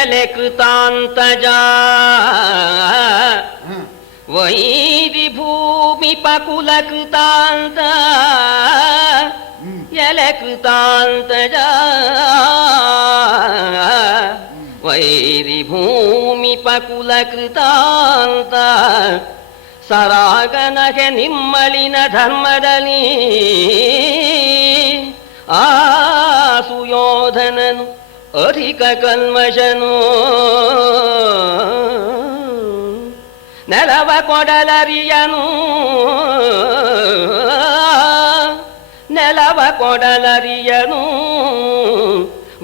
ಎಲೆ ಕೃತಾಂತಜ ವೈರಿ ಭೂಮಿ ಪಕುಲ ಕೃತಾಂತ ಎಲೆ ಕೃತಾಂತಜ ವೈರಿ ಭೂಮಿ ಪಕುಲ ಕೃತಾಂತ ಸರಾಗನಗೆ ನಿಮ್ಮಳಿನ ಧರ್ಮದಲ್ಲಿ ಆ ಸುಯೋಧನನು ಅಧಿಕ ಕಲ್ಮಶನು ನೆಲವ ಕೊಡಲರಿಯನು ನೆಲವ ಕೊಡಲರಿಯನು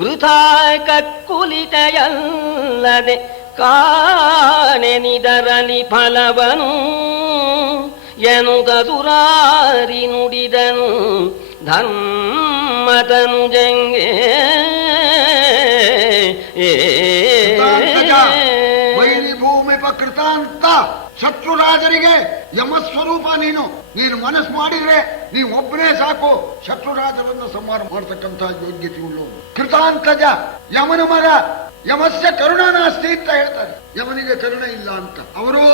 ವೃಥಾ ಕಕ್ಕುಲಿತೆಯಲ್ಲದೆ ಕಾಣೆನಿದರಲಿ ಫಲವನು ಎನುದ ಸುರಾರಿ ನುಡಿದನು ಧರ್ಮತನು ಜಂಗೆ ವೈರಿ ಭೂಮಿ ಕೃತಾಂತ ಶತ್ರುರಾಜರಿಗೆ ಯಮಸ್ವರೂಪ ನೀನು ಮನಸ್ಸು ಮಾಡಿದ್ರೆ ನೀವು ಒಬ್ಬನೇ ಸಾಕು ಶತ್ರುರಾಜರನ್ನು ಸಂಹಾರ ಮಾಡತಕ್ಕಂತ ಯೋಗ್ಯತೆ ಉಳ್ಳು. ಕೃತಾಂತಜ ಯಮನ ಮರ ಯಮಸ್ಯ ಕರುಣಾನಾಸ್ತಿ ಅಂತ ಹೇಳ್ತಾರೆ. ಯಮನಿಗೆ ಕರುಣೆ ಇಲ್ಲ ಅಂತ ಅವರು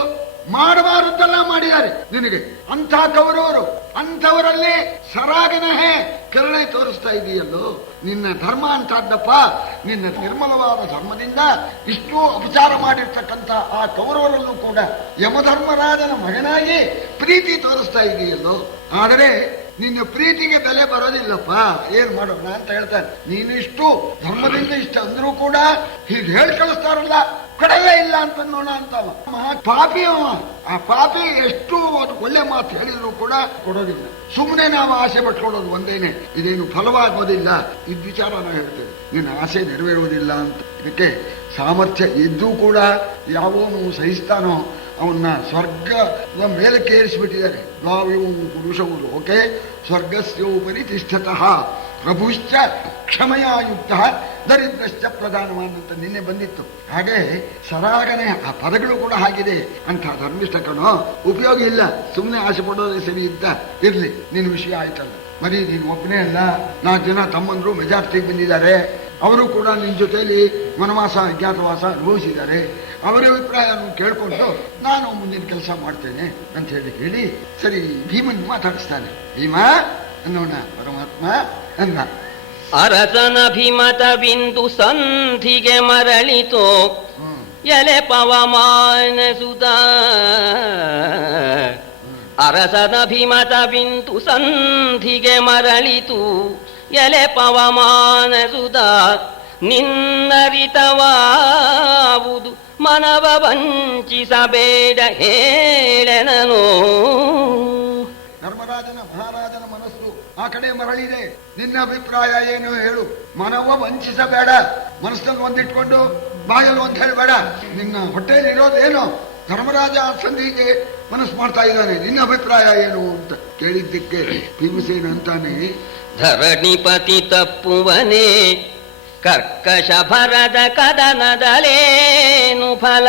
ಮಾಡಬಾರದ್ದೆಲ್ಲ ಮಾಡಿದ್ದಾರೆ ನಿನಗೆ. ಅಂಥ ಕೌರವರು, ಅಂಥವರಲ್ಲಿ ಸರಾಗನಹೇ ಕರುಣೆ ತೋರಿಸ್ತಾ ಇದೆಯಲ್ಲೋ. ನಿನ್ನ ಧರ್ಮ ಅಂತದ್ದಪ್ಪ, ನಿನ್ನ ನಿರ್ಮಲವಾದ ಧರ್ಮದಿಂದ ಇಷ್ಟು ಅಪಚಾರ ಮಾಡಿರ್ತಕ್ಕಂಥ ಆ ಕೌರವರಲ್ಲೂ ಕೂಡ ಯಮಧರ್ಮರಾಜನ ಮಗನಾಗಿ ಪ್ರೀತಿ ತೋರಿಸ್ತಾ ಇದೆಯಲ್ಲೋ. ಆದರೆ ನಿನ್ನ ಪ್ರೀತಿಗೆ ಬೆಲೆ ಬರೋದಿಲ್ಲಪ್ಪ, ಏನ್ ಮಾಡೋಣ ಅಂತ ಹೇಳ್ತಾನೆ. ನೀನು ಇಷ್ಟು ಧರ್ಮದಿಂದ ಇಷ್ಟ ಅಂದ್ರೂ ಕೂಡ ಹೀಗೆ ಹೇಳಿ ಕಳಿಸ್ತಾರಲ್ಲ, ಕಡೆಯೇ ಇಲ್ಲ ಅಂತ ನೋಡ ಅಂತ ಪಾಪಿ ಅವ. ಆ ಪಾಪಿ ಎಷ್ಟು ಒಳ್ಳೆ ಮಾತು ಹೇಳಿದ್ರು ಕೂಡ ಕೊಡೋದಿಲ್ಲ. ಸುಮ್ಮನೆ ನಾವು ಆಸೆ ಪಟ್ಕೊಳ್ಳೋದು ಒಂದೇನೆ, ಇದೇನು ಫಲವಾಗೋದಿಲ್ಲ. ಇದ್ ವಿಚಾರ ನಾವು ಹೇಳ್ತೇವೆ, ನಿನ್ನ ಆಸೆ ನೆರವೇರುವುದಿಲ್ಲ ಅಂತ. ಇದಕ್ಕೆ ಸಾಮರ್ಥ್ಯ ಇದ್ದೂ ಕೂಡ ಯಾವನು ಸಹಿಸ್ತಾನೋ ಅವನ್ನ ಸ್ವರ್ಗದ ಮೇಲಕ್ಕೆ ಏರಿಸಿಬಿಟ್ಟಿದ್ದಾರೆ. ದ್ವಾವಿವು ಪುರುಷವು ಲೋಕೆ ಸ್ವರ್ಗಸ್ಯೋಪರಿ ತಿಷ್ಠತಃ ಪ್ರಭುಶ್ಚ ಕ್ಷಮಯಾಯುಕ್ತ ದರಿದ್ರಶ್ಚ ಪ್ರಧಾನವಾನ್ ಅಂತ ನಿನ್ನೆ ಬಂದಿತ್ತು. ಹಾಗೆ ಸರಾಗನೆ ಆ ಪದಗಳು ಕೂಡ ಹಾಗಿದೆ. ಅಂತ ಧರ್ಮಿಷ್ಠಕನೋ ಉಪಯೋಗ ಇಲ್ಲ, ಸುಮ್ಮನೆ ಆಸೆ ಪಡೋದೇ ಸರಿ ಅಂತ ಇರ್ಲಿ. ನಿನ್ನ ವಿಷಯ ಆಯ್ತಲ್ಲ, ಬರೀ ನೀನು ಒಬ್ಬನೇ ಅಲ್ಲ, 4 ಜನ ತಮ್ಮಂದ್ರು ಮೆಜಾರಿಟಿಗೆ ಬಂದಿದ್ದಾರೆ. ಅವರು ಕೂಡ ನಿನ್ನ ಜೊತೆಯಲ್ಲಿ ವನವಾಸ ಅಜ್ಞಾತವಾಸ ಅನುಭವಿಸಿದ್ದಾರೆ. ಅವರ ಅಭಿಪ್ರಾಯವನ್ನು ಕೇಳ್ಕೊಂಡು ನಾನು ಮುಂದಿನ ಕೆಲಸ ಮಾಡ್ತೇನೆ ಅಂತ ಹೇಳಿ ಸರಿ ಭೀಮನ್ ಮಾತಾಡಿಸ್ತಾನೆ. ಭೀಮ ಅನ್ನೋಣ ಪರಮಾತ್ಮ ಅಂದ. ಅರಸನ ಭೀಮತ ಬಿಂದು ಸಂಧಿಗೆ ಮರಳಿತೋ ಎಲೆ ಪವಮಾನ ಸುತ. ಅರಸನ ಭೀಮತ ಬಿಂದು ಸಂಧಿಗೆ ಮರಳಿತು ಎಲೆ ಪವಮಾನ ಸುತ. ನಿನ್ನರಿತವಾವುದು ಮನವ ವಂಚಿಸಬೇಡ ಹೇಳೆನನು. ಧರ್ಮರಾಜನ ಮಹಾರಾಜನ ಮನಸ್ಸು ಆ ಕಡೆ ಮರಳಿದೆ. ನಿನ್ನ ಅಭಿಪ್ರಾಯ ಏನು ಹೇಳು. ಮನವ ವಂಚಿಸಬೇಡ, ಮನಸ್ಸನ್ನು ಒಂದಿಟ್ಕೊಂಡು ಬಾಯಲ್ಲಿ ಒಂದ್ ಹೇಳಬೇಡ. ನಿನ್ನ ಹೊಟ್ಟೆಯಲ್ಲಿ ಇರೋದೇನು? ಧರ್ಮರಾಜ ಸಂಧಿಗೆ ಮನಸ್ಸು ಮಾಡ್ತಾ ಇದ್ದಾನೆ, ನಿನ್ನ ಅಭಿಪ್ರಾಯ ಏನು ಅಂತ ಕೇಳಿದ್ದಕ್ಕೆ ಭೀಮಸೇನ ಅಂತಾನೆ, ಧರಣಿಪತಿ ತಪ್ಪುವನೇ ಕರ್ಕಶ ಭರದ ಕದನದಲೇನು ಫಲ.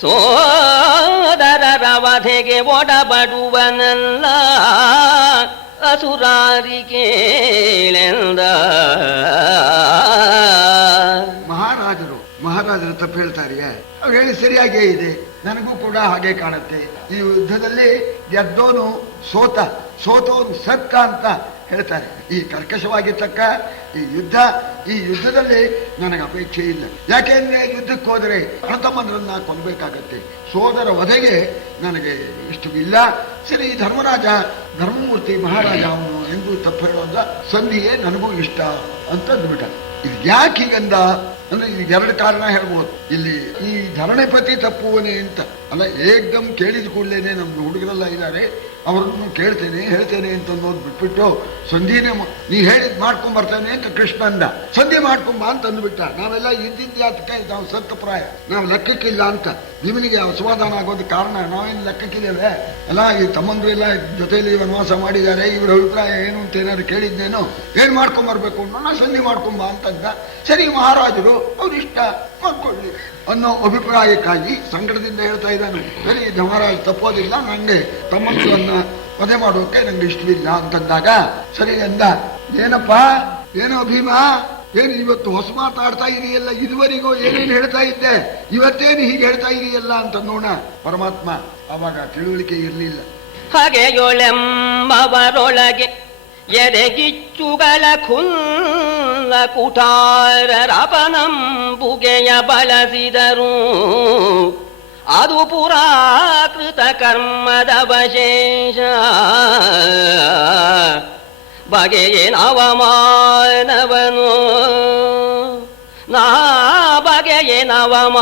ಸೋದರರ ವಧೆಗೆ ಒಡಬಡುವನಲ್ಲ ಅಸುರಾರಿ ಕೇಳೆಂದ. ಮಹಾರಾಜರು ತಪ್ಪು ಹೇಳ್ತಾರಿಯೇ? ಅವ್ರು ಹೇಳಿ ಸರಿಯಾಗೇ ಇದೆ, ನನಗೂ ಕೂಡ ಹಾಗೆ ಕಾಣುತ್ತೆ. ಈ ಯುದ್ಧದಲ್ಲಿ ಗೆದ್ದೋನು ಸೋತೋನು ಸತ್ತ ಅಂತ ಹೇಳ್ತಾರೆ. ಈ ಕರ್ಕಶವಾಗಿರ್ತಕ್ಕ ಈ ಯುದ್ಧದಲ್ಲಿ ನನಗೆ ಅಪೇಕ್ಷೆ ಇಲ್ಲ. ಯಾಕೆಂದ್ರೆ ಯುದ್ಧಕ್ಕೆ ಹೋದರೆ ಅಣ್ಣತಮ್ಮನರನ್ನ ಕೊಲ್ಲಬೇಕಾಗತ್ತೆ. ಸೋದರ ವಧೆಗೆ ನನಗೆ ಇಷ್ಟವಿಲ್ಲ. ಸರಿ, ಧರ್ಮರಾಜ ಧರ್ಮಮೂರ್ತಿ ಮಹಾರಾಜ ಅವನು ಎಂದೂ ತಪ್ಪು ಹೇಳೋದ, ಸಂಧಿಯೇ ನನಗೂ ಇಷ್ಟ ಅಂತ ಅಂದ್ಬಿಟ್ಟ. ಇದು ಯಾಕೆ ಹೀಗಂದ ಅಂದ್ರೆ ಇದಕ್ಕೆ 2 ಕಾರಣ ಹೇಳ್ಬೋದು. ಇಲ್ಲಿ ಈ ಧರಣಿಪತಿ ತಪ್ಪುವನೇ ಅಂತ ಅಲ್ಲ, ಏಕ್ದಮ್ ಕೇಳಿದ ಕೂಡಲೇನೆ ನಮ್ಮ ಹುಡುಗರೆಲ್ಲ ಇದ್ದಾರೆ, ಅವರನ್ನು ಹೇಳ್ತೇನೆ ಅಂತ ಅನ್ನೋದು ಬಿಟ್ಬಿಟ್ಟು ಸಂಧಿನೇ ನೀ ಹೇಳಿದ್ ಮಾಡ್ಕೊಂಡ್ ಬರ್ತೇನೆ ಅಂತ ಕೃಷ್ಣ ಅಂದ. ಸಂಧಿ ಮಾಡ್ಕೊಂಬ ಅಂತ ಅಂದ್ಬಿಟ್ಟ. ನಾವೆಲ್ಲ ಇದ್ದಿದ್ಯಾತಕ್ಕೆ ನಾವು ಸತ್ತಪ್ರಾಯ, ನಾವು ಲೆಕ್ಕಕ್ಕಿಲ್ಲ ಅಂತ. ಭೀಮನಿಗೆ ಅಸಮಾಧಾನ ಆಗೋದು ಕಾರಣ ನಾವೇನು ಲೆಕ್ಕಕ್ಕಿದ್ದೇವೆ ಅಲ್ಲ. ಈ ತಮ್ಮಂದ್ರು ಎಲ್ಲ ಜೊತೆಯಲ್ಲಿ ವನವಾಸ ಮಾಡಿದ್ದಾರೆ, ಇವ್ರ ಅಭಿಪ್ರಾಯ ಏನು ಅಂತ ಏನಾದ್ರು ಕೇಳಿದ್ದೇನೋ, ಏನ್ ಮಾಡ್ಕೊಂಬರ್ಬೇಕು ಅನ್ನೋ ಸಂಧಿ ಮಾಡ್ಕೊಂಬ ಅಂತಂದ. ಸರಿ, ಮಹಾರಾಜರು ಅವ್ರ ಇಷ್ಟ ಮಾಡ್ಕೊಳ್ಳಿ ಅನ್ನೋ ಅಭಿಪ್ರಾಯಕ್ಕಾಗಿ ಸಂಕಟದಿಂದ ಹೇಳ್ತಾ ಇದ್ದಾನೆ. ಸರಿ, ಧರ್ಮರಾಜ್ ತಪ್ಪೋದಿಲ್ಲ, ನಂಗೆ ತಮ್ಮಂದ್ರನ್ನ ವಧೆ ಮಾಡೋಕೆ ನಂಗೆ ಇಷ್ಟವಿಲ್ಲ ಅಂತಂದಾಗ ಸರಿ ಅಂದ. ಏನಪ್ಪ, ಏನೋ ಭೀಮ ಏನು ಇವತ್ತು ಹೊಸ ಮಾತಾಡ್ತಾ ಇದೆಯಲ್ಲ, ಇದುವರೆಗೂ ಏನೇನು ಹೇಳ್ತಾ ಇದ್ದೆ, ಇವತ್ತೇನು ಹೀಗೆ ಹೇಳ್ತಾ ಇದೆಯಲ್ಲ ಅಂತ ನೋಡ ಪರಮಾತ್ಮ ಅವಾಗ ತಿಳುವಳಿಕೆ ಇರಲಿಲ್ಲ. ಹಾಗೆಯೊಳೆಂಬವರೊಳಗೆ ಎದೆಗಿಚ್ಚುಗಳ ಖುಲ್ಲ ಕುಠಾರರಪನಂಬುಗೆಯ ಬಳಸಿದರು. ಅದು ಪುರಾಕೃತ ಕರ್ಮದ ಅವಶೇಷ. ಬಗೆಯೇನವಮಾನವನು ಬಗೆಯೇನವಮಾನವನು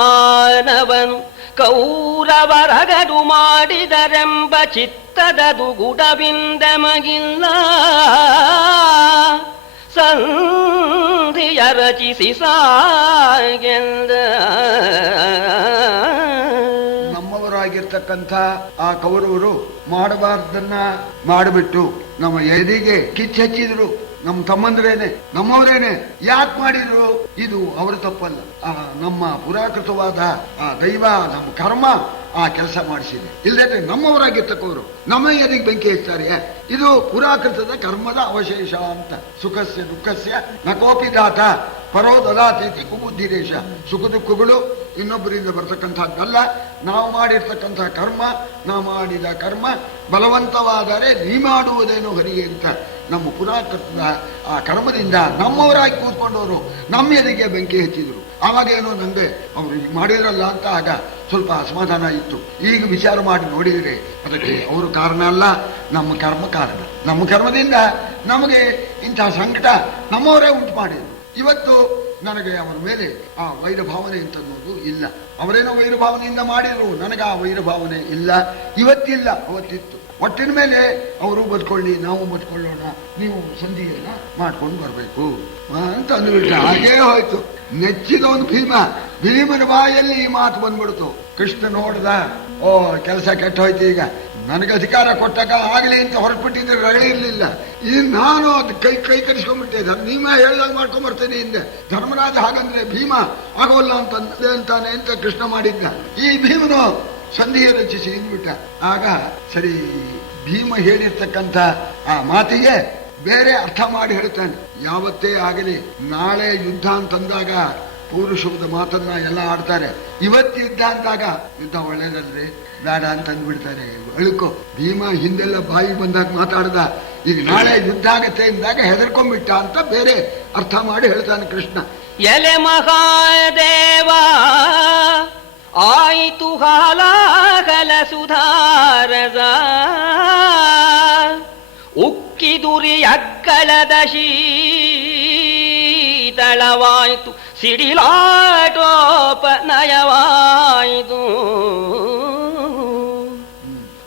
ಕೌರವರಗಡು ಮಾಡಿದರೆಂಬ ಚಿತ್ತದ ದುಗುಡವಿಂದ ಮಗಿಲ್ಲ. ಸಂಧಿಯ ರಚಿಸಿ ಸಾಗೆಂದ. ನಮ್ಮವರಾಗಿರ್ತಕ್ಕಂಥ ಆ ಕೌರವರು ಮಾಡಬಾರ್ದನ್ನ ಮಾಡಿಬಿಟ್ಟು ನಮ್ಮ ಎದೆಗೆ ಕಿಚ್ಚಚ್ಚಿದ್ರು. ನಮ್ಮ ತಮ್ಮಂದ್ರೇನೆ, ನಮ್ಮವರೇನೆ. ಯಾಕೆ ಮಾಡಿದ್ರು? ಇದು ಅವರ ತಪ್ಪಲ್ಲ. ನಮ್ಮ ಪುರಾಕೃತವಾದ ಆ ದೈವ, ನಮ್ಮ ಕರ್ಮ ಆ ಕೆಲಸ ಮಾಡಿಸಿದೆ. ಇಲ್ಲದೆ ನಮ್ಮವರಾಗಿರ್ತಕ್ಕವರು ನಮ್ಮ ಎದೆಗೆ ಬೆಂಕಿ ಹಚ್ತಾರೆ. ಇದು ಪುರಾಕೃತದ ಕರ್ಮದ ಅವಶೇಷ ಅಂತ. ಸುಖಸ್ಯ ದುಃಖಸ್ಯ ನಕೋಪಿ ದಾತ ಪರೋ ದದಾತೀತಿ ಕುಬುದ್ಧಿರೇಶ. ಸುಖ ದುಃಖಗಳು ಇನ್ನೊಬ್ಬರಿಂದ ಬರ್ತಕ್ಕಂಥದ್ದಲ್ಲ. ನಾವು ಮಾಡಿರ್ತಕ್ಕಂಥ ಕರ್ಮ, ನಾವು ಮಾಡಿದ ಕರ್ಮ ಬಲವಂತವಾದರೆ ನೀ ಮಾಡುವುದೇನು ಹರಿಗೆ ಅಂತ ನಮ್ಮ ಪುರಾಕೃತದ ಆ ಕರ್ಮದಿಂದ ನಮ್ಮವರಾಗಿ ಕೂತ್ಕೊಂಡವರು ನಮ್ಮ ಎದೆಗೆ ಬೆಂಕಿ ಹಚ್ಚಿದ್ರು. ಆವಾಗೇನೋ ನಂಗೆ ಅವರು ಈಗ ಮಾಡಿದ್ರಲ್ಲ ಅಂತ ಆಗ ಸ್ವಲ್ಪ ಅಸಮಾಧಾನ ಇತ್ತು. ಈಗ ವಿಚಾರ ಮಾಡಿ ನೋಡಿದರೆ ಅದಕ್ಕೆ ಅವರು ಕಾರಣ ಅಲ್ಲ, ನಮ್ಮ ಕರ್ಮ ಕಾರಣ. ನಮ್ಮ ಕರ್ಮದಿಂದ ನಮಗೆ ಇಂತಹ ಸಂಕಟ ನಮ್ಮವರೇ ಉಂಟು ಮಾಡಿದ್ರು. ಇವತ್ತು ನನಗೆ ಅವರ ಮೇಲೆ ಆ ವೈರಭಾವನೆ ಅಂತನ್ನೋದು ಇಲ್ಲ. ಅವರೇನೋ ವೈರಭಾವನೆಯಿಂದ ಮಾಡಿದ್ರು, ನನಗೆ ಆ ವೈರಭಾವನೆ ಇಲ್ಲ, ಇವತ್ತಿಲ್ಲ, ಅವತ್ತಿತ್ತು. ಒಟ್ಟಿನ ಮೇಲೆ ಅವರು ಬದುಕೊಳ್ಳಿ, ನಾವು ಬದುಕೊಳ್ಳೋಣ, ನೀವು ಸಂಧಿಯನ್ನ ಮಾಡ್ಕೊಂಡು ಬರಬೇಕು ಅಂತ ಅಂದ್ಬಿಟ್ಟ. ಹಾಗೇ ಹೋಯ್ತು. ನೆಚ್ಚಿದವನು ಭೀಮನ ಬಾಯಲ್ಲಿ ಈ ಮಾತು ಬಂದ್ಬಿಡ್ತು. ಕೃಷ್ಣ ನೋಡ್ದ, ಓ ಕೆಲಸ ಕೆಟ್ಟ ಹೋಯ್ತು. ಈಗ ನನಗೆ ಅಧಿಕಾರ ಕೊಟ್ಟಾಗ ಆಗ್ಲಿ ಅಂತ ಹೊರಟ್ಬಿಟ್ಟಿದ್ರೆ ರಗಳೆ ಇರ್ಲಿಲ್ಲ. ಈಗ ನಾನು ಅದು ಕೈ ಕಡಿಸ್ಕೊಂಡ್ಬಿಟ್ಟೆ. ಭೀಮ ಹೇಳ್ದಾಗ ಮಾಡ್ಕೊಂಡ್ಬರ್ತೇನೆ ಹಿಂದೆ. ಧರ್ಮರಾಜ ಹಾಗಂದ್ರೆ ಭೀಮ ಆಗೋಲ್ಲ ಅಂತಾನೆ ಅಂತ ಕೃಷ್ಣ ಮಾಡಿದ್ದ. ಈ ಭೀಮನು ಸಂಧಿಯ ರಚಿಸಿ ಇಂದ್ಬಿಟ್ಟ. ಆಗ ಸರಿ, ಭೀಮ ಹೇಳಿರ್ತಕ್ಕಂಥ ಆ ಮಾತಿಗೆ ಬೇರೆ ಅರ್ಥ ಮಾಡಿ ಹೇಳ್ತಾನೆ. ಯಾವತ್ತೇ ಆಗಲಿ ನಾಳೆ ಯುದ್ಧ ಅಂತಂದಾಗ ಪೌರುಷದ ಮಾತನ್ನ ಎಲ್ಲ ಆಡ್ತಾರೆ. ಇವತ್ತು ಯುದ್ಧ ಅಂದಾಗ ಯುದ್ಧ ಒಳ್ಳೇದಲ್ರಿ, ಬೇಡ ಅಂತ ಅಂದ್ಬಿಡ್ತಾರೆ. ಅಳುಕೋ ಭೀಮ ಹಿಂದೆಲ್ಲ ಬಾಯಿ ಬಂದಾಗ ಮಾತಾಡ್ದ. ಈಗ ನಾಳೆ ಯುದ್ಧ ಆಗತ್ತೆ ಅಂದಾಗ ಹೆದರ್ಕೊಂಡ್ಬಿಟ್ಟ ಅಂತ ಬೇರೆ ಅರ್ಥ ಮಾಡಿ ಹೇಳ್ತಾನೆ ಕೃಷ್ಣ. ಎಲೆ ಮಹಾದೇವ ಆಯಿತು ಹಾಲಾಗಲ ಸುಧಾರದ ಉಕ್ಕಿದುರಿ ಅಗ್ಗಳದ ಶೀತಳವಾಯಿತು, ಸಿಡಿಲಾಟೋಪನಯವಾಯಿತು.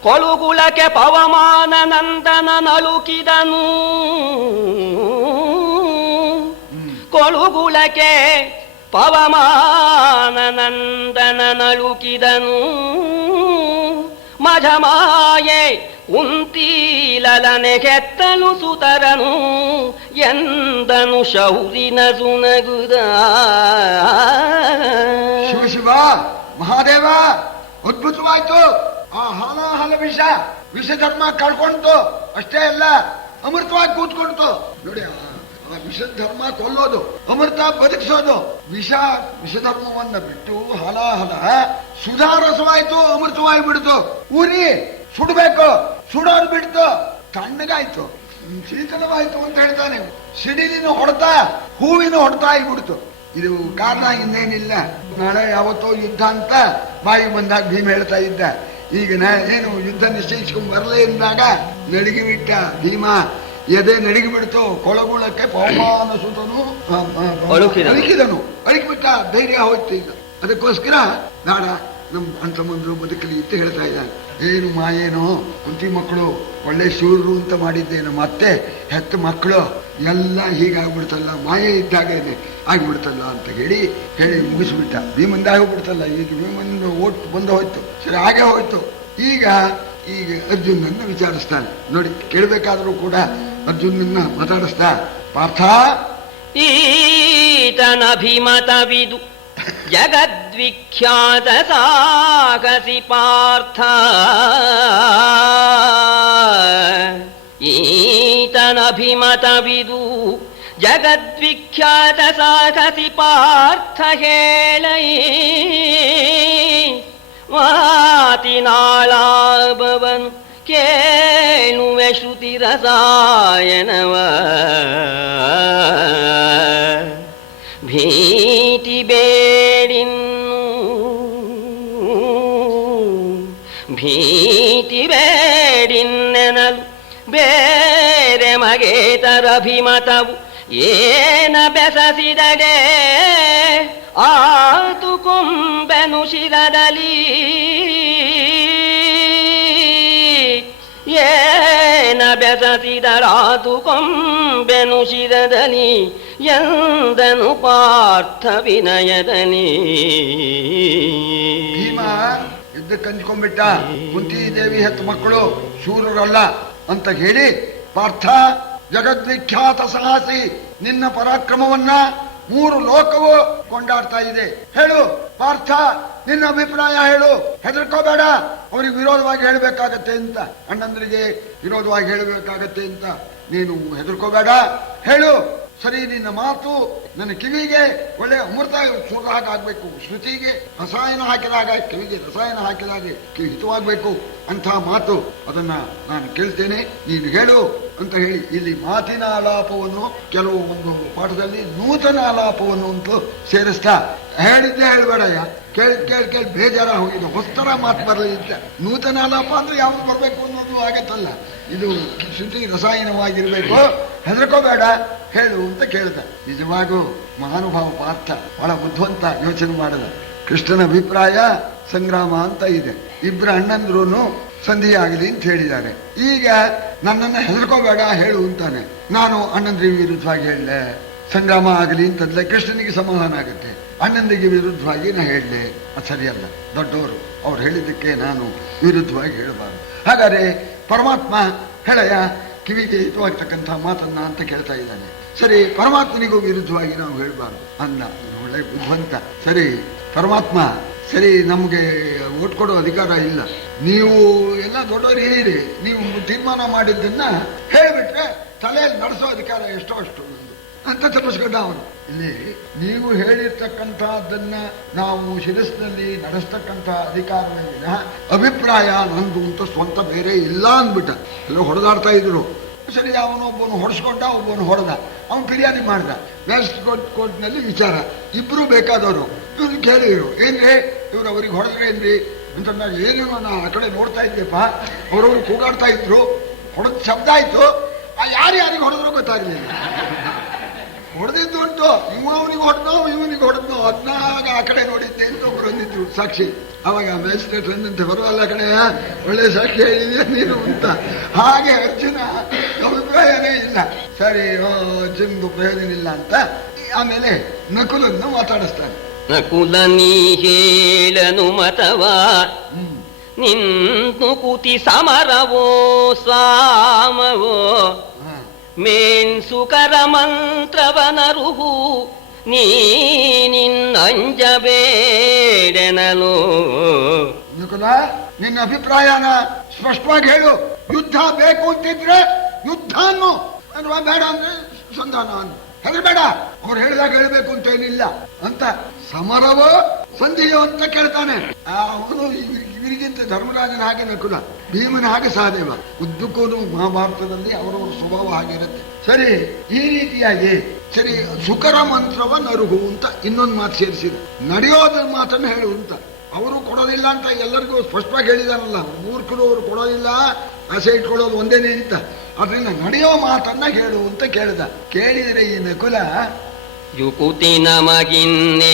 ಕೊಳುಗುಳಕ್ಕೆ ಪವಮಾನ ನಂದನ ನಲುಕಿದನು, ಕೊಳುಗುಳಕ್ಕೆ ಪವಮಾನ ನಂದನ ನಲುಕಿದನು. ಮಜಮಾಯೆ ಕುಂತೀಲನೆ ಕೆತ್ತಲು ಸುತರನು ಎಂದನು ಶೌರಿನ ಸುನಗುದ. ಶಿವ ಶಿವ ಮಹಾದೇವ, ಅದ್ಭುತವಾಯ್ತು. ಆ ಹಾಲಾಹಲ ವಿಷ ಧರ್ಮ ಕಳ್ಕೊಂತು. ಅಷ್ಟೇ ಅಲ್ಲ, ಅಮೃತವಾಗಿ ಕೂತ್ಕೊಳ್ತು. ನೋಡಿ, ಆ ವಿಷ ಧರ್ಮ ಕೊಲ್ಲೋದು, ಅಮೃತ ಬದುಕಿಸೋದು. ವಿಷಧರ್ಮವನ್ನ ಬಿಟ್ಟು ಹಲಾಹಲ ಸುಧಾರಸವಾಯ್ತು, ಅಮೃತವಾಗಿ ಬಿಡ್ತು. ಊರಿ ಸುಡಬೇಕು, ಸುಡೋದು ಬಿಡ್ತು, ತಣ್ಣಗಾಯ್ತು, ಶೀತಲವಾಯ್ತು ಅಂತ ಹೇಳ್ತಾನೆ. ಸಿಡಿಲಿನ ಹೊಡೆತ, ಹೂವಿನ ಹೊಡೆತ ಆಗಿಬಿಡ್ತು. ಇದು ಕಾರಣ ಇನ್ನೇನಿಲ್ಲ. ನಾಳೆ ಯಾವತ್ತೋ ಯುದ್ಧ ಅಂತ ಬಾಯಿ ಬಂದಾಗ ಭೀಮ ಹೇಳ್ತಾ ಇದ್ದ. ಈಗ ಏನು ಯುದ್ಧ ನಿಶ್ಚಯಿಸ್ಕೊಂಡ್ ಬರಲೇ ಎಂದಾಗ ನಡಿಗೆ ಬಿಟ್ಟ ಭೀಮ. ಎದೆ ನಡಿಗೆ ಬಿಡ್ತು. ಕೊಳಗುಳಕ್ಕೆ ಪವಮಾನ ಸುತನು ಅಳಿಕಿಬಿಟ್ಟ. ಧೈರ್ಯ ಹೋಯ್ತು. ಈಗ ಅದಕ್ಕೋಸ್ಕರ ನಾಡ ನಮ್ ಅಂತಮಂದ್ರು ಬದುಕಲಿ ಅಂತ ಹೇಳ್ತಾ ಇದ್ದಾನೆ. ಏನು ಮಾಯೇನೋ, ಕುಂತಿ ಮಕ್ಕಳು ಒಳ್ಳೆ ಶೂರರು ಅಂತ ಮಾಡಿದ್ದೇನು, ಮತ್ತೆ ಹೆತ್ತ ಮಕ್ಕಳು ಎಲ್ಲ ಹೀಗಾಗ್ಬಿಡ್ತಲ್ಲ, ಮಾಯೆ ಇದ್ದಾಗೇನೆ ಆಗ್ಬಿಡ್ತಲ್ಲ ಅಂತ ಹೇಳಿ ಮುಗಿಸ್ಬಿಟ್ಟ. ಭೀಮಂದ ಆಗೋಗ್ಬಿಡ್ತಲ್ಲ. ಈಗ ಭೀಮಂದು ಓಟ್ ಬಂದು ಹೋಯ್ತು. ಸರಿ, ಹಾಗೆ ಹೋಯ್ತು. ಈಗ ಅರ್ಜುನನ್ನ ವಿಚಾರಿಸ್ತಾನೆ. ನೋಡಿ, ಕೇಳಬೇಕಾದ್ರೂ ಕೂಡ ಅರ್ಜುನನ್ನ ಮಾತಾಡಿಸ್ತಾ, ಪಾರ್ಥ ಈತನಭಿಮತವಿದು ಜಗದ್ವಿಖ್ಯಾತ ಸಾಗಸಿ ಪಾರ್ಥ, ಈತನಭಿಮತವಿದು ಜಗದ್ವಿಖ್ಯಾತ ಸಾಹಸಿ ಪಾರ್ಥ ಹೇಳೈ ಮಾತಿನಾಳಾಬವನು ಕೇಳುವೆ ಶ್ರುತಿ ರಸಾಯನವ ಭೀತಿ ಬೇಡಿನ್ನು ಭೀತಿ ಬೇಡಿನ್ನೆನಲು ಬೇರೆ ಮಗೇತರಭಿಮತವು ಏನ ಬೆಸಸಿದಡೆ ಆತು ಕೊಂಬೆನು ಶಿರದಲ್ಲಿ ಏನ ಬೆಸಸಿದರಾತು ಕೊಂಬೆನು ಶಿರದಲ್ಲಿ ಎಂದನು ಪಾರ್ಥ ವಿನಯದಲ್ಲಿ. ಭೀಮ ಯುದ್ಧಕ್ಕೆ ಕಂದ್ಕೊಂಡ್ಬಿಟ್ಟ, ಕುಂತಿದೇವಿ ಹೆತ್ತ ಮಕ್ಕಳು ಶೂರರಲ್ಲ ಅಂತ ಹೇಳಿ, ಪಾರ್ಥ ಜಗದ್ವಿಖ್ಯಾತ ಸಾಹಸಿ, ನಿನ್ನ ಪರಾಕ್ರಮವನ್ನ 3 ಲೋಕವು ಕೊಂಡಾಡ್ತಾ ಇದೆ. ಹೇಳು ಪಾರ್ಥ, ನಿನ್ನ ಅಭಿಪ್ರಾಯ ಹೇಳು, ಹೆದರ್ಕೋಬೇಡ. ಅವ್ರಿಗೆ ವಿರೋಧವಾಗಿ ಹೇಳಬೇಕಾಗತ್ತೆ ಅಂತ, ಅಣ್ಣಂದ್ರಿಗೆ ವಿರೋಧವಾಗಿ ಹೇಳಬೇಕಾಗತ್ತೆ ಅಂತ ನೀನು ಹೆದರ್ಕೋಬೇಡ. ಹೇಳು, ಸರಿ, ನಿನ್ನ ಮಾತು ನನ್ನ ಕಿವಿಗೆ ಒಳ್ಳೆ ಅಮೃತ ಸುರದ ಹಾಗಾಗ್ಬೇಕು, ಶ್ರುತಿಗೆ ರಸಾಯನ ಹಾಕಿದಾಗ ಕಿವಿಗೆ ರಸಾಯನ ಹಾಕಿದಾಗ ಕಿವಿ ಹಿತವಾಗಬೇಕು ಅಂಥ ಮಾತು, ಅದನ್ನ ನಾನು ಕೇಳ್ತೇನೆ, ನೀನು ಹೇಳು ಅಂತ ಹೇಳಿ ಇಲ್ಲಿ ಮಾತಿನ ಆಲಾಪವನ್ನು ಕೆಲವು ಒಂದು ಪಾಠದಲ್ಲಿ ನೂತನ ಆಲಾಪವನ್ನು ಅಂತೂ ಸೇರಿಸ್ತಾ, ಹೇಳಿದ್ದೆ ಹೇಳ್ಬೇಡಯ್ಯ, ಕೇಳಿ ಬೇಜಾರ ಹೋಗಿದೆ, ಹೊಸ್ತರ ಮಾತು ಬರಲಿಲ್ಲ. ನೂತನ ಆಲಾಪ ಅಂದ್ರೆ ಯಾವ್ದು ಬರ್ಬೇಕು ಅನ್ನೋದು ಆಗತ್ತಲ್ಲ, ಇದು ಶ್ರುತಿ ರಸಾಯನವಾಗಿರ್ಬೇಕು, ಹೆದರ್ಕೋಬೇಡ ಹೇಳು ಅಂತ ಕೇಳ್ದ. ನಿಜವಾಗೂ ಮಹಾನುಭಾವ ಪಾರ್ಥ ಬಹಳ ಬುದ್ಧಿವಂತ ಯೋಚನೆ ಮಾಡದ. ಕೃಷ್ಣನ ಅಭಿಪ್ರಾಯ ಸಂಗ್ರಾಮ ಅಂತ ಇದೆ, ಇಬ್ಬರು ಅಣ್ಣಂದ್ರು ಸಂಧಿ ಆಗಲಿ ಅಂತ ಹೇಳಿದ್ದಾರೆ. ಈಗ ನನ್ನನ್ನ ಹೆದರ್ಕೋಬೇಡ ಹೇಳು ಅಂತಾನೆ, ನಾನು ಅಣ್ಣಂದ್ರಿಗೆ ವಿರುದ್ಧವಾಗಿ ಹೇಳಲೆ, ಸಂಗ್ರಾಮ ಆಗಲಿ ಅಂತಂದ್ರೆ ಕೃಷ್ಣನಿಗೆ ಸಮಾಧಾನ ಆಗುತ್ತೆ. ಅಣ್ಣಂದಿಗೆ ವಿರುದ್ಧವಾಗಿ ನಾ ಹೇಳಲೆ, ಅದು ಸರಿಯಲ್ಲ. ದೊಡ್ಡವರು ಅವ್ರು ಹೇಳಿದ್ದಕ್ಕೆ ನಾನು ವಿರುದ್ಧವಾಗಿ ಹೇಳಬಾರದು. ಹಾಗಾದ್ರೆ ಪರಮಾತ್ಮ ಹೇಳಯ್ಯ, ಕಿವಿಗೆ ಹಿತವಾಗ್ತಕ್ಕಂಥ ಮಾತನ್ನ ಅಂತ ಕೇಳ್ತಾ ಇದ್ದಾನೆ. ಸರಿ, ಪರಮಾತ್ಮನಿಗೂ ವಿರುದ್ಧವಾಗಿ ನಾವು ಹೇಳಬಾರ್ದು ಅಂದ. ಒಳ್ಳೆ ಬುದ್ಧಿವಂತ. ಸರಿ ಪರಮಾತ್ಮ, ಸರಿ ನಮ್ಗೆ ಓಟ್ ಕೊಡೋ ಅಧಿಕಾರ ಇಲ್ಲ, ನೀವು ಎಲ್ಲ ದೊಡ್ಡವರು ಹೇಳಿರಿ, ನೀವು ತೀರ್ಮಾನ ಮಾಡಿದ್ದನ್ನ ಹೇಳಿಬಿಟ್ರೆ ತಲೆಯಲ್ಲಿ ನಡೆಸೋ ಅಧಿಕಾರ ಎಷ್ಟೋ ಅಷ್ಟು ಅಂತ ತಪ್ಪಿಸ್ಕೊಂಡ ಅವನು. ಇಲ್ಲಿ ನೀವು ಹೇಳಿರ್ತಕ್ಕಂಥದ್ದನ್ನ ನಾವು ಶಿರಸ್ನಲ್ಲಿ ನಡೆಸ್ತಕ್ಕಂಥ ಅಧಿಕಾರವಿನ ಅಭಿಪ್ರಾಯ ನಂದು ಅಂತ ಸ್ವಂತ ಬೇರೆ ಇಲ್ಲ ಅಂದ್ಬಿಟ್ಟ. ಎಲ್ಲ ಹೊಡೆದಾಡ್ತಾ ಇದ್ರು. ಸರಿ, ಅವನೊಬ್ಬನು ಹೊಡೆಸ್ಕೊಂಡ, ಒಬ್ಬನು ಹೊಡೆದ, ಅವನು ಫಿರ್ಯಾದಿ ಮಾಡ್ದ. ವೆಸ್ಟ್ ಕೋರ್ಟ್ನಲ್ಲಿ ವಿಚಾರ, ಇಬ್ರು ಬೇಕಾದವರು. ಇವ್ರು ಕೇಳಿದ್ರು, ಏನ್ರಿ ಇವ್ರು ಅವ್ರಿಗೆ ಹೊಡೆದ್ರೆ ಏನ್ರಿ ಅಂತ. ಏನು ನಾನು ಆ ಕಡೆ ನೋಡ್ತಾ ಇದ್ದೆಪ್ಪ, ಅವ್ರವ್ರು ಕೂಗಾಡ್ತಾ ಇದ್ರು, ಹೊಡೆದ ಶಬ್ದ ಆಯ್ತು, ಯಾರಿಗೆ ಹೊಡೆದ್ರು ಗೊತ್ತಾಗ್ಲಿಲ್ಲ. ಹೊಡೆದಿದ್ದು ಉಂಟು, ಇವನಿಗೆ ಹೊಡೆದೋ ಇವನಿಗೆ ಹೊಡೆದೋ, ಅದನ್ನಾಗ ಆ ಕಡೆ ನೋಡಿದ್ದೆ ಅಂತ ಒಬ್ರು ಅಂದಿದ್ರು ಸಾಕ್ಷಿ. ಅವಾಗ ಮ್ಯಾಜಿಸ್ಟ್ರೇಟ್ ಅಂದಂತೆ, ಬರುವಲ್ಲ ಕಡೆ ಒಳ್ಳೆ ಸಾಕ್ಷಿ ಹೇಳಿದ್ಯಾ ನೀನು ಅಂತ. ಹಾಗೆ ಅರ್ಜುನ ಅಭಿಪ್ರಾಯನೇ ಇಲ್ಲ. ಸರಿ, ಅರ್ಜುನ್ದು ಪ್ರಯೋಜನ ಇಲ್ಲ ಅಂತ ಆಮೇಲೆ ನಕುಲನ್ನು ಮಾತಾಡಿಸ್ತಾನೆ. ನಕುಲ ನೀ ಹೇಳನು ಮತವಾ ನಿನ್ನು ಕೂತಿ ಸಮರವೋ ಸ್ವಾಮವೋ ಮೇನ್ಸುಕರ ಮಂತ್ರವನರುಹು ನೀನಿನ್ನಂಜಬೇಡೆನಲು. ನಕುಲ, ನಿನ್ನ ಅಭಿಪ್ರಾಯನ ಸ್ಪಷ್ಟವಾಗಿ ಹೇಳು. ಯುದ್ಧ ಬೇಕು ಅಂತಿದ್ರೆ ಯುದ್ಧ ಅನ್ನು, ಬೇಡ ಅಂದ್ರೆ ಸಂಧಾನ ಅನ್ನು. ಹೆದರ್ಬೇಡ, ಅವ್ರು ಹೇಳಿದಾಗ ಹೇಳ್ಬೇಕು ಅಂತ ಏನಿಲ್ಲ ಅಂತ. ಸಮರವೋ ಸಂಧಿಯೋ ಅಂತ ಕೇಳ್ತಾನೆ. ಅವನು ಇವರಿಗಿಂತ ಧರ್ಮರಾಜನ ಹಾಗೆ ನಕುಲ, ಭೀಮನ ಹಾಗೆ ಸಹದೇವ. ಉದ್ದಕ್ಕೂ ಮಹಾಭಾರತದಲ್ಲಿ ಅವರವರ ಸ್ವಭಾವ ಹಾಗಿರುತ್ತೆ. ಸರಿ, ಈ ರೀತಿಯಾಗಿ ಸರಿ, ಸುಕರ ಮಂತ್ರವನ್ನು ಅರುಹು ಅಂತ ಇನ್ನೊಂದು ಮಾತು ಸೇರಿಸಿದ್ರು. ನಡೆಯೋದ ಮಾತನ್ನು ಹೇಳು ಅಂತ. ಅವರು ಕೊಡೋದಿಲ್ಲ ಅಂತ ಎಲ್ಲರಿಗೂ ಸ್ಪಷ್ಟವಾಗಿ ಹೇಳಿದಾರಲ್ಲ, ಮೂರ್ಖರು ಅವರು ಕೊಡೋದಿಲ್ಲ, ಆಸೆ ಇಟ್ಕೊಳ್ಳೋದು ಒಂದೇನೆ ಅಂತ. ಅದರಿಂದ ನಡೆಯೋ ಮಾತನ್ನ ಹೇಳು ಅಂತ ಕೇಳಿದ. ಕೇಳಿದರೆ ಈ ನಕುಲ, ಯುಕುತಿ ನಮಗಿನ್ನೇನು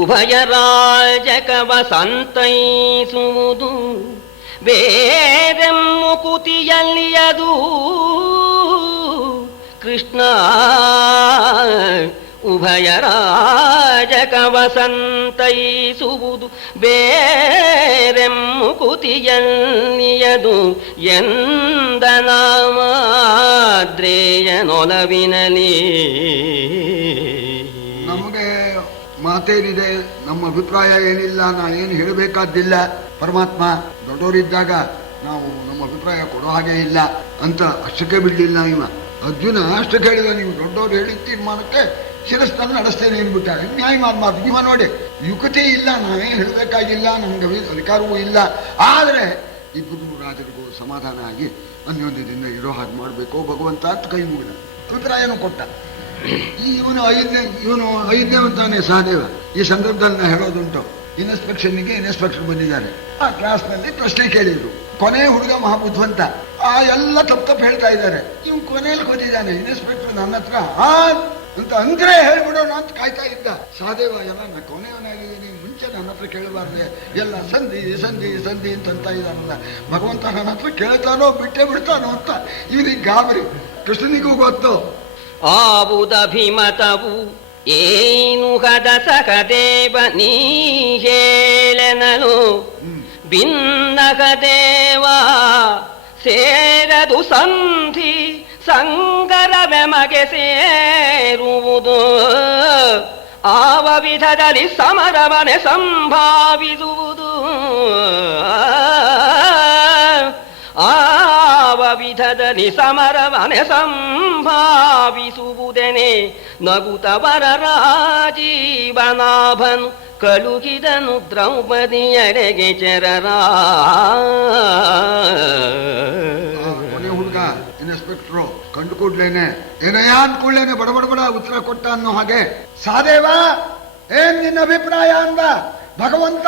ಉಭಯ ರಾಜಕವ ಸಂತೈಸುವುದು ಬೇರೆ ಮುಕುತಿಯಲ್ಲಿಯದು ಕೃಷ್ಣ. ಉಭಯ ರಾಜಕವ ಸಂತೈಸುವುದು ಬೇರೆ ಮುಕುತಿಯಲ್ಲಿಯದು ಎಂದ ನಾಮಾದ್ರೇಯನೊಲವಿನಲಿ. ನಮಗೆ ಮಾತೇನಿದೆ, ನಮ್ಮ ಅಭಿಪ್ರಾಯ ಏನಿಲ್ಲ, ನಾನೇನು ಹೇಳಬೇಕಾದ್ದಿಲ್ಲ. ಪರಮಾತ್ಮ ದೊಡ್ಡವರಿದ್ದಾಗ ನಾವು ನಮ್ಮ ಅಭಿಪ್ರಾಯ ಕೊಡೋ ಹಾಗೆ ಇಲ್ಲ ಅಂತ ಅಷ್ಟಕ್ಕೆ ಬಿಡ್ಲಿಲ್ಲ ಇವ. ಅರ್ಜುನ ಅಷ್ಟು ಕೇಳಿದ, ನೀವು ದೊಡ್ಡವರು ಹೇಳಿದ ತೀರ್ಮಾನಕ್ಕೆ ಶಿರಸ್ಸನ್ನು ನಡೆಸ್ತೇನೆ ಅಂದ್ಬಿಟ್ಟ. ನ್ಯಾಯ ಮಾತು ಇವ ನೋಡಿ, ಯುಕ್ತಿ ಇಲ್ಲ, ನಾನೇ ಹೇಳಬೇಕಾಗಿಲ್ಲ, ನಮ್ಗೆ ಅಧಿಕಾರವೂ ಇಲ್ಲ. ಆದರೆ ಇಬ್ಬರು ರಾಜರಿಗೂ ಸಮಾಧಾನ ಆಗಿ ಅನ್ಯೋನ್ಯದಿಂದ ಇರೋ ಹಾಗೆ ಮಾಡಬೇಕು ಭಗವಂತ ಅಂತ ಕೈ ಮುಗಿದ. ಅಭಿಪ್ರಾಯನೂ ಕೊಟ್ಟ. ಇವನು ಐದನೇವಂತಾನೆ ಸಹದೇವ. ಈ ಸಂದರ್ಭದಲ್ಲಿ ನಾ ಹೇಳೋದುಂಟು, ಇನ್ಸ್ಪೆಕ್ಷನ್ ಬಂದಿದ್ದಾರೆ. ಆ ಕ್ಲಾಸ್ನಲ್ಲಿ ಪ್ರಶ್ನೆ ಕೇಳಿದ್ರು. ಕೊನೆ ಹುಡುಗ ಮಹಾಬುದ್ಧಿವಂತ, ಆ ಎಲ್ಲ ತಪ್ಪು ಹೇಳ್ತಾ ಇದ್ದಾರೆ. ಇವ್ ಕೊನೆಯಲ್ಲಿ ಕೂತಿದ್ದಾನೆ. ಇನ್ಸ್ಪೆಕ್ಟರ್ ನನ್ನ ಹತ್ರ ಅಂತ ಅಂದ್ರೆ ಹೇಳ್ಬಿಡೋಣ ಅಂತ ಕಾಯ್ತಾ ಇದ್ದ. ಸಹದೇವ ಎಲ್ಲ ನಾ ಕೊನೆಯವನಾಗಿದ್ದೀನಿ, ಮುಂಚೆ ನನ್ನ ಹತ್ರ ಕೇಳಬಾರ್ದೆ, ಎಲ್ಲ ಸಂಧಿ ಸಂಧಿ ಸಂಧಿ ಅಂತ ಇದ್ದಾನಲ್ಲ, ಭಗವಂತ ನನ್ನ ಹತ್ರ ಕೇಳ್ತಾನೋ ಬಿಟ್ಟೇ ಬಿಡ್ತಾನೋ ಅಂತ ಇವನಿಗೆ ಗಾಬರಿ. ಕೃಷ್ಣನಿಗೂ ಗೊತ್ತು. ಆವುದಭಿಮತವು ಏನು ಹದ ಸಖದೇವ ನೀ ಹೇಳೆನಲು ಭಿನ್ನಕದೇವ ಸೇರದು ಸಂಧಿ ಸಂಗರವೆಮಗೆ ಸೇರುವುದು ಆವ ವಿಧದಲ್ಲಿ ಸಮರವನೆ ಸಂಭಾವಿಸುವುದು ಆವ ವಿಧದಲ್ಲಿ ಸಮರವನೆ ಸಂಭಾವಿಸುವುದೆನೆ ನಗುತವರ ರಾಜೀವನಾಭನು ಕಳುಹಿದನು ದ್ರೌಪದಿಯಡೆಗೆ ಚರರ. ಕೊನೆ ಹುಡುಗ ಇನ್ಸ್ಪೆಕ್ಟ್ರು ಕಂಡು ಕೂಡ್ಲೇನೆ ಏನಯ್ಯ ಅಂದ್ಕೊಳ್ಳೇನೆ ಬಡ ಉತ್ತರ ಕೊಟ್ಟ ಅನ್ನೋ ಹಾಗೆ, ಸಹದೇವ ಏನ್ ನಿನ್ನ ಅಭಿಪ್ರಾಯ ಅಂದ. ಭಗವಂತ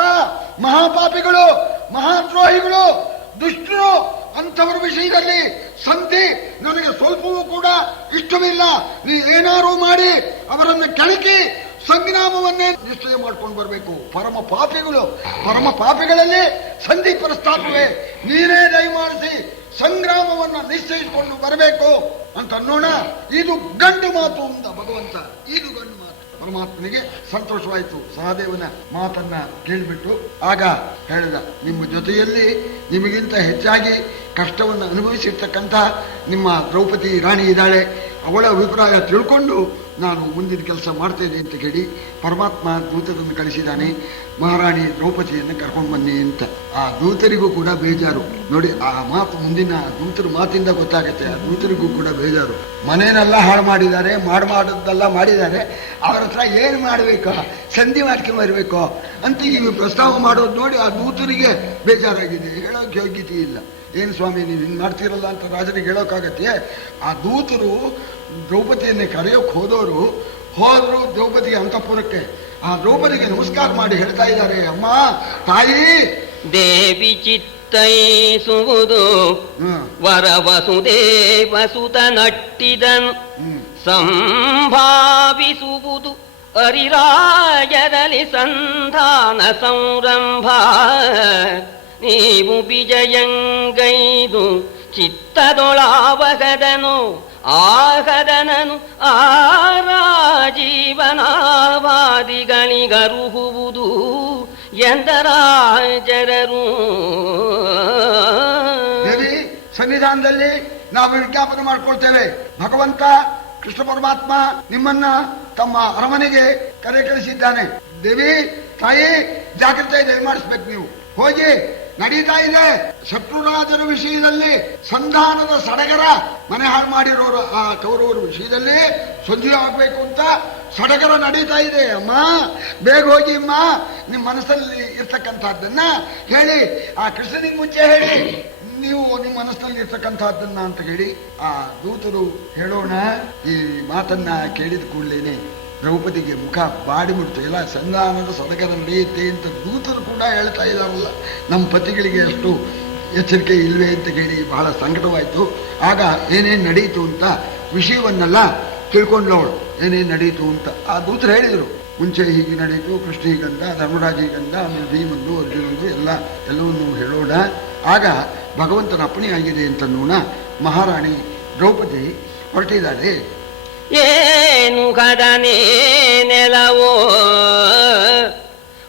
ಮಹಾಪಾಪಿಗಳು, ಮಹಾದ್ರೋಹಿಗಳು, ದುಷ್ಟರು ಅಂಥವರ ವಿಷಯದಲ್ಲಿ ಸಂಧಿ ನನಗೆ ಸ್ವಲ್ಪವೂ ಕೂಡ ಇಷ್ಟವಿಲ್ಲ. ನೀ ಏನಾರು ಮಾಡಿ ಅವರನ್ನು ಕೆಣಕಿ ಸಂಗ್ರಾಮವನ್ನೇ ನಿಶ್ಚಯ ಮಾಡ್ಕೊಂಡು ಬರಬೇಕು. ಪರಮ ಪಾಪಿಗಳಲ್ಲಿ ಸಂಧಿ ಪ್ರಸ್ತಾಪವೇ, ನೀನೇ ದಯಮಾಡಿಸಿ ಸಂಗ್ರಾಮವನ್ನ ನಿಶ್ಚಯಿಸಿಕೊಂಡು ಬರಬೇಕು ಅಂತ ಅನ್ನೋಣ. ಇದು ಗಂಡು ಮಾತು ಅಂದ ಭಗವಂತ. ಇದು ಗಂಡು ಮಾತು. ಪರಮಾತ್ಮನಿಗೆ ಸಂತೋಷವಾಯಿತು ಸಹದೇವನ ಮಾತನ್ನ ಕೇಳಿಬಿಟ್ಟು. ಆಗ ಹೇಳಿದ, ನಿಮ್ಮ ಜೊತೆಯಲ್ಲಿ ನಿಮಗಿಂತ ಹೆಚ್ಚಾಗಿ ಕಷ್ಟವನ್ನು ಅನುಭವಿಸಿರ್ತಕ್ಕಂಥ ನಿಮ್ಮ ದ್ರೌಪದಿ ರಾಣಿ ಇದ್ದಾಳೆ, ಅವಳ ಅಭಿಪ್ರಾಯ ತಿಳ್ಕೊಂಡು ನಾನು ಮುಂದಿನ ಕೆಲಸ ಮಾಡ್ತೇನೆ ಅಂತ ಹೇಳಿ ಪರಮಾತ್ಮ ದೂತರನ್ನು ಕಳಿಸಿದ್ದಾನೆ. ಮಹಾರಾಣಿ ದ್ರೌಪದಿಯನ್ನು ಕರ್ಕೊಂಡು ಬನ್ನಿ ಅಂತ. ಆ ದೂತರಿಗೂ ಕೂಡ ಬೇಜಾರು ನೋಡಿ. ಆ ಮಾತು ಮುಂದಿನ ದೂತರ ಮಾತಿಂದ ಗೊತ್ತಾಗುತ್ತೆ. ಆ ದೂತರಿಗೂ ಕೂಡ ಬೇಜಾರು. ಮನೇನೆಲ್ಲ ಹಾಳು ಮಾಡಿದ್ದಾರೆ, ಮಾಡದ್ದೆಲ್ಲ ಮಾಡಿದ್ದಾರೆ, ಅವ್ರ ಹತ್ರ ಏನು ಮಾಡಬೇಕು, ಸಂಧಿ ಮಾಡ್ಕೊಂಡು ಬರಬೇಕು ಅಂತ ಈ ಪ್ರಸ್ತಾವ ಮಾಡೋದು ನೋಡಿ ಆ ದೂತರಿಗೆ ಬೇಜಾರಾಗಿದೆ. ಹೇಳೋಕೆ ಯೋಗ್ಯತೆ ಇಲ್ಲ. ಏನು ಸ್ವಾಮಿ ನೀವು ಹಿಂಗೆ ಮಾಡ್ತೀರಲ್ಲ ಅಂತ ರಾಜರಿಗೆ ಹೇಳೋಕ್ಕಾಗತ್ತೆ. ಆ ದೂತರು ದ್ರೌಪದಿಯನ್ನೇ ಕರೆಯೋಕೆ ಹೋದ್ರು ದ್ರೌಪದಿಗೆ ಅಂತಃಪುರಕ್ಕೆ. ಆ ದ್ರೌಪದಿಗೆ ನಮಸ್ಕಾರ ಮಾಡಿ ಹೇಳ್ತಾ ಇದ್ದಾರೆ, ಅಮ್ಮ ತಾಯಿ ದೇವಿ ಚಿತ್ತೈಸುವುದು ವರ ವಸುದೇವ ಸುತ ನಟ್ಟಿದನು ಸಂಭಾವಿಸುವುದು ಅರಿರಾಯರಲ್ಲಿ ಸಂಧಾನ ಸಂರಂಭ ನೀವು ವಿಜಯಂಗೈದು ಚಿತ್ತದೊಳಾವಗದನು ಆಗದನನು ಆರಾಜೀವನಾವಾದಿಗಳಿಗರುಹುವುದು ಎಂದರಾಜರರು. ಸನ್ನಿಧಾನದಲ್ಲಿ ನಾವು ವಿಜ್ಞಾಪನೆ ಮಾಡ್ಕೊಳ್ತೇವೆ. ಭಗವಂತ ಕೃಷ್ಣ ಪರಮಾತ್ಮ ನಿಮ್ಮನ್ನ ತಮ್ಮ ಅರಮನೆಗೆ ಕರೆ ಕಳಿಸಿದ್ದಾನೆ. ದೇವಿ ತಾಯಿ ಜಾಗ್ರತೆ ದಯಮಾಡಿಸ್ಬೇಕು. ನೀವು ಹೋಗಿ ನಡೀತಾ ಇದೆ ಶತ್ರುರಾಜರ ವಿಷಯದಲ್ಲಿ ಸಂಧಾನದ ಸಡಗರ. ಮನೆ ಹಾಳು ಮಾಡಿರೋರು ಆ ಕೌರವರ ವಿಷಯದಲ್ಲಿ ಸಂಧಿ ಆಗ್ಬೇಕು ಅಂತ ಸಡಗರ ನಡೀತಾ ಇದೆ. ಅಮ್ಮ ಬೇಗ ಹೋಗಿ ಅಮ್ಮ, ನಿಮ್ಮ ಮನಸ್ಸಲ್ಲಿ ಇರ್ತಕ್ಕಂಥದ್ದನ್ನ ಹೇಳಿ. ಆ ಕೃಷ್ಣನಿಗೆ ಮುಂಚೆ ಹೇಳಿ ನೀವು ನಿಮ್ಮ ಮನಸ್ಸಿನಲ್ಲಿ ಇರ್ತಕ್ಕಂಥದ್ದನ್ನ ಅಂತ ಹೇಳಿ ಆ ದೂತರು ಹೇಳೋಣ. ಈ ಮಾತನ್ನ ಕೇಳಿದ ಕೂಡಲೇನೆ ದ್ರೌಪದಿಗೆ ಮುಖ ಬಾಡಿಬಿಡ್ತು. ಎಲ್ಲ ಸಂಧಾನದ ಸಡಗರ ನಡೆಯುತ್ತೆ ಅಂತ ದೂತರು ಕೂಡ ಹೇಳ್ತಾ ಇದ್ದಾರಲ್ಲ, ನಮ್ಮ ಪತಿಗಳಿಗೆ ಅಷ್ಟು ಎಚ್ಚರಿಕೆ ಇಲ್ವೇ ಅಂತ ಹೇಳಿ ಬಹಳ ಸಂಕಟವಾಯಿತು. ಆಗ ಏನೇನು ನಡೀತು ಅಂತ ವಿಷಯವನ್ನೆಲ್ಲ ತಿಳ್ಕೊಂಡ್ಲವಳು. ಏನೇನು ನಡೀತು ಅಂತ ಆ ದೂತರು ಹೇಳಿದರು. ಮುಂಚೆ ಹೀಗೆ ನಡೀತು, ಕೃಷ್ಣ ಹೀಗಂದ, ಧರ್ಮರಾಜ ಹೀಗಂದ, ಆಮೇಲೆ ಭೀಮಂದು ಅರ್ಜುನಂದು ಎಲ್ಲವನ್ನು ಹೇಳೋಣ. ಆಗ ಭಗವಂತನ ಅಪ್ಪಣೆ ಆಗಿದೆ ಅಂತ ನೋಡ ಮಹಾರಾಣಿ ದ್ರೌಪದಿ ಹೊರಟಿದ್ದಾಳೆ. ಏನು ಕದನೇ ನೆಲವೋ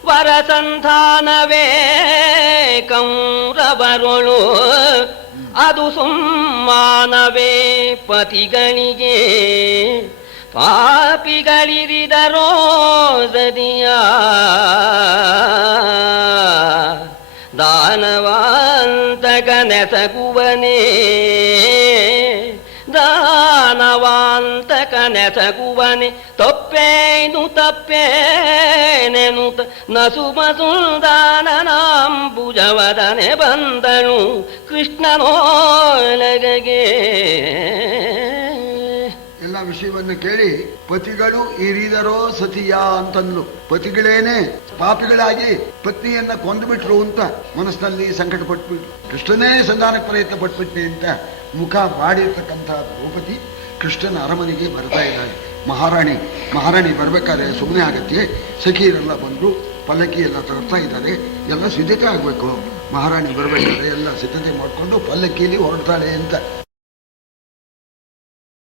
ವರಸಂಧಾನವೇ ಕೌರವರೊಳು ಅದು ಸುಮ್ಮಾನವೇ ಪತಿಗಳಿಗೆ ಪಾಪಿಗಳಿರಿದರೋ ಸದಿಯ ದಾನವಾಂತಕ ನೆಸಗುವನೇ ದಾನ ಬೆಸಗುವನೆ ತಪ್ಪೇನು ತಪ್ಪೇನೆನುತ ನಸುಮಸುಂದಾನನಾಂಬುಜವದನೆ ಬಂದನು ಕೃಷ್ಣನೋಲಗೆಗೆ. ಎಲ್ಲ ವಿಷಯವನ್ನು ಕೇಳಿ ಪತಿಗಳು ಇರಿದರೋ ಸತಿಯ ಅಂತಂದ್ಲು. ಪತಿಗಳೇನೆ ಪಾಪಿಗಳಾಗಿ ಪತ್ನಿಯನ್ನ ಕೊಂದುಬಿಟ್ರು ಅಂತ ಮನಸ್ಸಿನಲ್ಲಿ ಸಂಕಟ ಪಟ್ಬಿಟ್ರು. ಕೃಷ್ಣನೇ ಸಂಧಾನಕ್ಕೆ ಪ್ರಯತ್ನ ಪಟ್ಬಿಟ್ನೆ ಅಂತ ಮುಖ ಬಾಡಿರ್ತಕ್ಕಂಥ ದ್ರೌಪದಿ ಕೃಷ್ಣನ ಅರಮನೆಗೆ ಬರ್ತಾ ಇದ್ದಾಳೆ. ಮಹಾರಾಣಿ ಬರ್ಬೇಕಾದ್ರೆ ಸುಮ್ಮನೆ ಆಗತ್ತೆ. ಸಖಿಯರೆಲ್ಲ ಬಂದ್ರು, ಪಲ್ಲಕ್ಕಿ ಎಲ್ಲ ತರ್ತಾ ಇದ್ದಾರೆ. ಎಲ್ಲ ಸಿದ್ಧತೆ ಆಗ್ಬೇಕು. ಮಹಾರಾಣಿ ಬರ್ಬೇಕಾದ್ರೆ ಎಲ್ಲ ಸಿದ್ಧತೆ ಮಾಡ್ಕೊಂಡು ಪಲ್ಲಕ್ಕಿಯಲ್ಲಿ ಹೊರಡ್ತಾಳೆ ಅಂತ